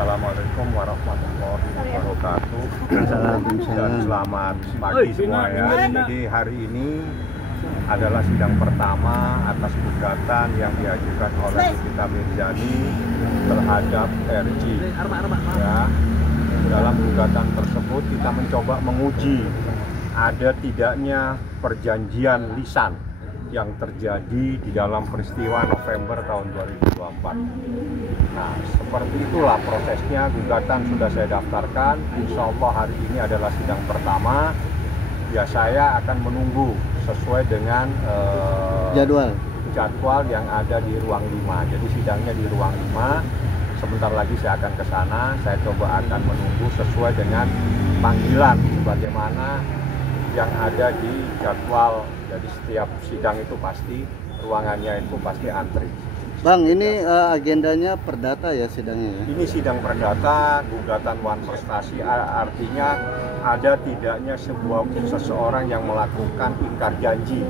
Assalamualaikum warahmatullahi wabarakatuh. Dan selamat pagi semuanya. Jadi hari ini adalah sidang pertama atas gugatan yang diajukan oleh Nikita Mirzani terhadap RJ. Ya, dalam gugatan tersebut kita mencoba menguji ada tidaknya perjanjian lisan yang terjadi di dalam peristiwa November tahun 2024. Nah, seperti itulah prosesnya. Gugatan sudah saya daftarkan. Insya Allah hari ini adalah sidang pertama. Ya, saya akan menunggu sesuai dengan jadwal yang ada di ruang 5. Jadi sidangnya di ruang 5. Sebentar lagi saya akan ke sana. Saya coba akan menunggu sesuai dengan panggilan sebagaimana yang ada di jadwal. Jadi setiap sidang itu pasti ruangannya itu pasti antri. Bang, ini agendanya perdata ya sidangnya ya? Ini sidang perdata, gugatan Wan Prestasi, artinya ada tidaknya seseorang yang melakukan ingkar janji.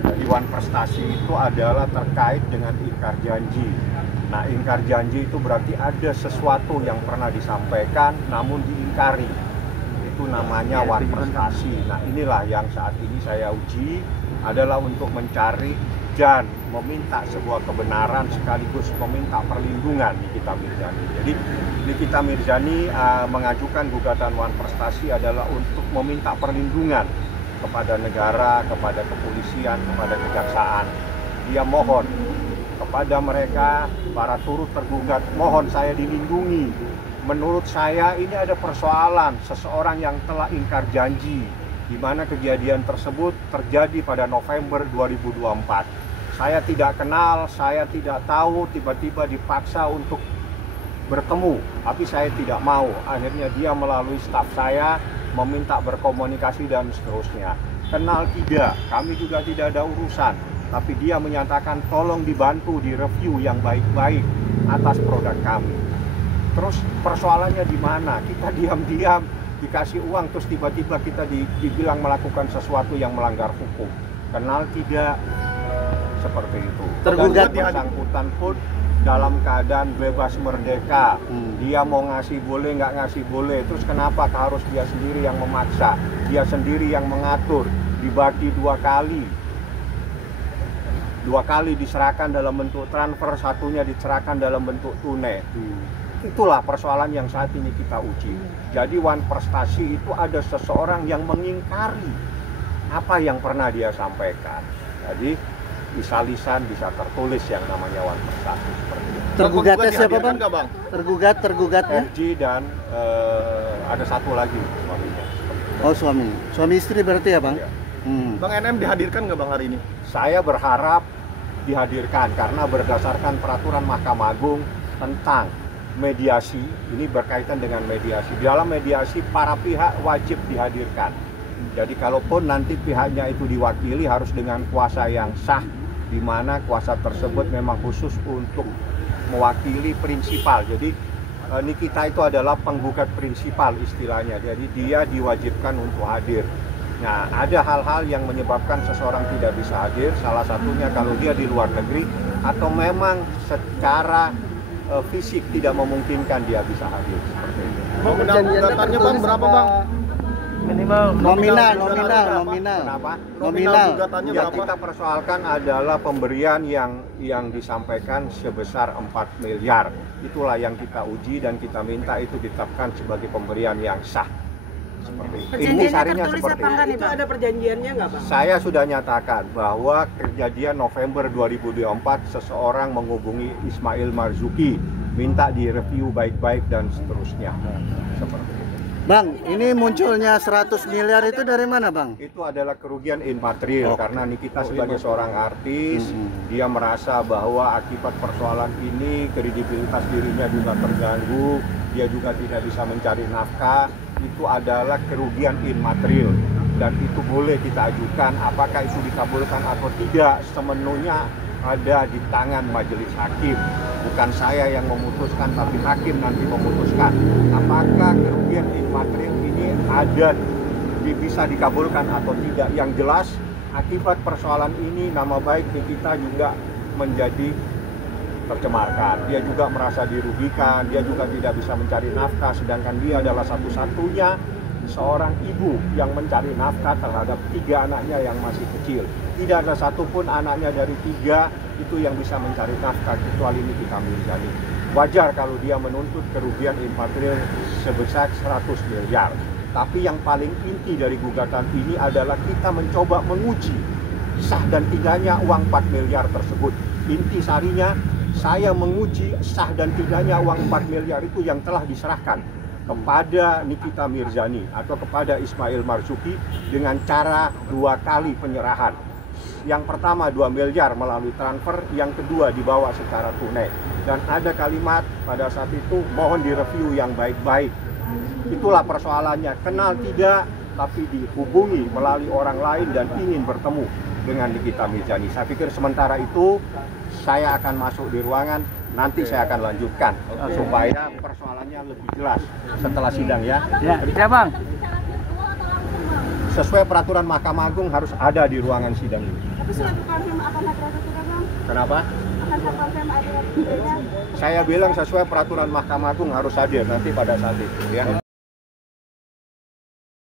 Jadi Wan Prestasi itu adalah terkait dengan ingkar janji. Nah, ingkar janji itu berarti ada sesuatu yang pernah disampaikan namun diingkari. Itu namanya Wan Prestasi. Nah, inilah yang saat ini saya uji adalah untuk mencari dan meminta sebuah kebenaran sekaligus meminta perlindungan Nikita Mirzani. Jadi Nikita Mirzani mengajukan gugatan Wan Prestasi adalah untuk meminta perlindungan kepada negara, kepada kepolisian, kepada kejaksaan. Dia mohon kepada mereka para turut tergugat, mohon saya dilindungi. Menurut saya ini ada persoalan seseorang yang telah ingkar janji, di mana kejadian tersebut terjadi pada November 2024. Saya tidak kenal, saya tidak tahu, tiba-tiba dipaksa untuk bertemu, tapi saya tidak mau. Akhirnya dia melalui staf saya meminta berkomunikasi dan seterusnya. Kenal tidak, kami juga tidak ada urusan, tapi dia menyatakan tolong dibantu direview yang baik-baik atas produk kami. Terus persoalannya di mana? Kita diam-diam dikasih uang terus tiba-tiba kita dibilang melakukan sesuatu yang melanggar hukum. Kenal tidak? Seperti itu. Tergugat yang bersangkutan pun dalam keadaan bebas merdeka. Dia mau ngasih boleh, nggak ngasih boleh. Terus kenapa harus dia sendiri yang memaksa? Dia sendiri yang mengatur. Dibagi 2 kali. 2 kali diserahkan dalam bentuk transfer, satunya diserahkan dalam bentuk tunai. Itulah persoalan yang saat ini kita uji. Jadi Wan Prestasi itu ada seseorang yang mengingkari apa yang pernah dia sampaikan. Jadi bisa lisan, bisa tertulis yang namanya Wan Prestasi seperti itu. Tergugatnya siapa bang? Tergugatnya? RJ dan ada satu lagi suaminya. Oh, suami istri berarti ya bang? Ya. Bang NM dihadirkan nggak bang hari ini? Saya berharap dihadirkan karena berdasarkan peraturan Mahkamah Agung tentang mediasi, ini berkaitan dengan mediasi. Di dalam mediasi para pihak wajib dihadirkan. Jadi kalaupun nanti pihaknya itu diwakili harus dengan kuasa yang sah, di mana kuasa tersebut memang khusus untuk mewakili prinsipal. Jadi Nikita itu adalah penggugat prinsipal istilahnya. Jadi dia diwajibkan untuk hadir. Nah, ada hal-hal yang menyebabkan seseorang tidak bisa hadir. Salah satunya kalau dia di luar negeri atau memang secara fisik tidak memungkinkan dia bisa hadir seperti itu. Gugatannya bang berapa bang? Minimal nominal. Kenapa? Nominal. Gugatannya Ya, berapa? kita persoalkan adalah pemberian yang disampaikan sebesar 4 miliar. Itulah yang kita uji dan kita minta itu ditetapkan sebagai pemberian yang sah. Seperti itu. Perjanjiannya tertulis apa seperti enggak nih Itu Bang? ada perjanjiannya nggak bang? Saya sudah nyatakan bahwa kejadian November 2024 seseorang menghubungi Ismail Marzuki, minta direview baik-baik dan seterusnya. Seperti itu. Bang, ini munculnya 100 miliar itu dari mana bang? Itu adalah kerugian immaterial karena Nikita sebagai seorang artis, dia merasa bahwa akibat persoalan ini kredibilitas dirinya juga terganggu, dia juga tidak bisa mencari nafkah. Itu adalah kerugian immaterial dan itu boleh kita ajukan. Apakah itu dikabulkan atau tidak semenuhnya ada di tangan majelis hakim. Bukan saya yang memutuskan, tapi hakim nanti memutuskan apakah kerugian immaterial ini ada bisa dikabulkan atau tidak. Yang jelas akibat persoalan ini nama baik Nikita juga menjadi tercemarkan. Dia juga merasa dirugikan, dia juga tidak bisa mencari nafkah, sedangkan dia adalah satu-satunya seorang ibu yang mencari nafkah terhadap 3 anaknya yang masih kecil. Tidak ada satupun anaknya dari 3 itu yang bisa mencari nafkah kecuali Nikita Mirzani. Wajar kalau dia menuntut kerugian imaterial sebesar 100 miliar. Tapi yang paling inti dari gugatan ini adalah kita mencoba menguji sah dan tidaknya uang 4 miliar tersebut. Inti sarinya, saya menguji sah dan tidaknya uang 4 miliar itu yang telah diserahkan kepada Nikita Mirzani atau kepada Ismail Marzuki dengan cara 2 kali penyerahan. Yang pertama 2 miliar melalui transfer, yang kedua dibawa secara tunai. Dan ada kalimat pada saat itu, mohon direview yang baik-baik. Itulah persoalannya, kenal tidak tapi dihubungi melalui orang lain dan ingin bertemu dengan Nikita Mirzani. Saya pikir sementara itu saya akan masuk di ruangan, nanti saya akan lanjutkan supaya persoalannya lebih jelas setelah sidang ya. Ya Bang. Sesuai peraturan Mahkamah Agung harus ada di ruangan sidang ini. Tapi sudah dikonfirm akan ada juga Bang? Kenapa? Akan terkonfirm ada tidaknya? Saya bilang sesuai peraturan Mahkamah Agung harus hadir nanti pada saat itu ya.